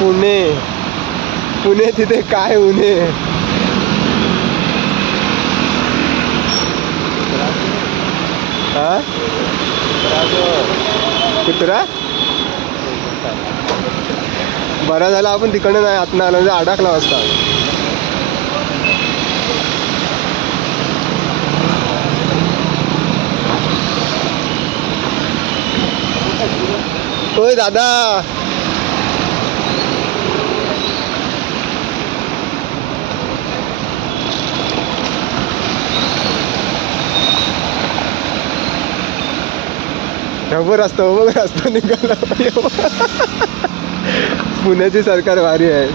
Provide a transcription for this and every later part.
पुणे पुणे तिथे काय उन्हे. हा कुत्रा बरा झाला आपण तिकडनं नाही आतनं आलं म्हणजे अडकला असता. होय दादा खबर असतं बघ रस्ता निघाला. पुण्याची सरकार भारी आहे.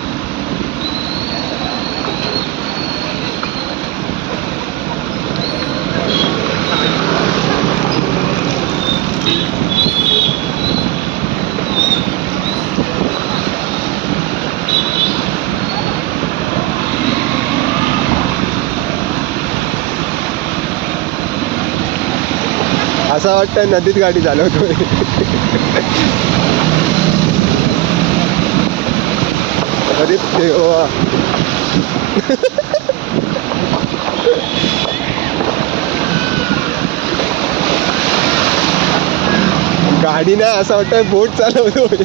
असं वाटतं नदीत गाडी चालवतोय. अरे देवा. गाडी नाही असं वाटतं बोट चालवतोय.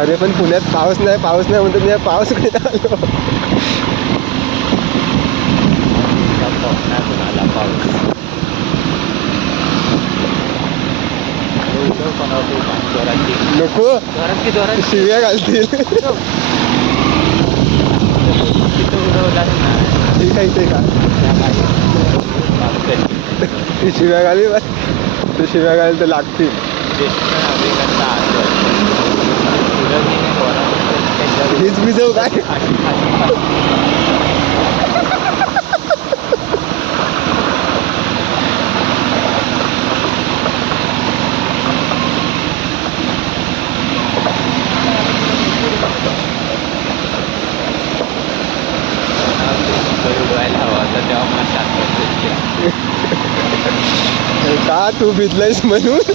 अरे पण पुण्यात पाऊस नाही म्हणतो मी पाऊस कुठे आलो. नको शिव्या घालतील. ठीक आहे ते का ती शिव्या घाली तू शिव्या घाली तर लागतील. हीच भिजव काय. का तू भिजलायस म्हणून.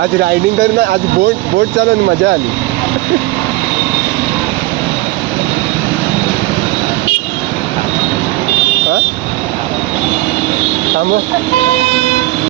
आज रायडिंग करून आज बोट चालवून मजा आली. हा थांब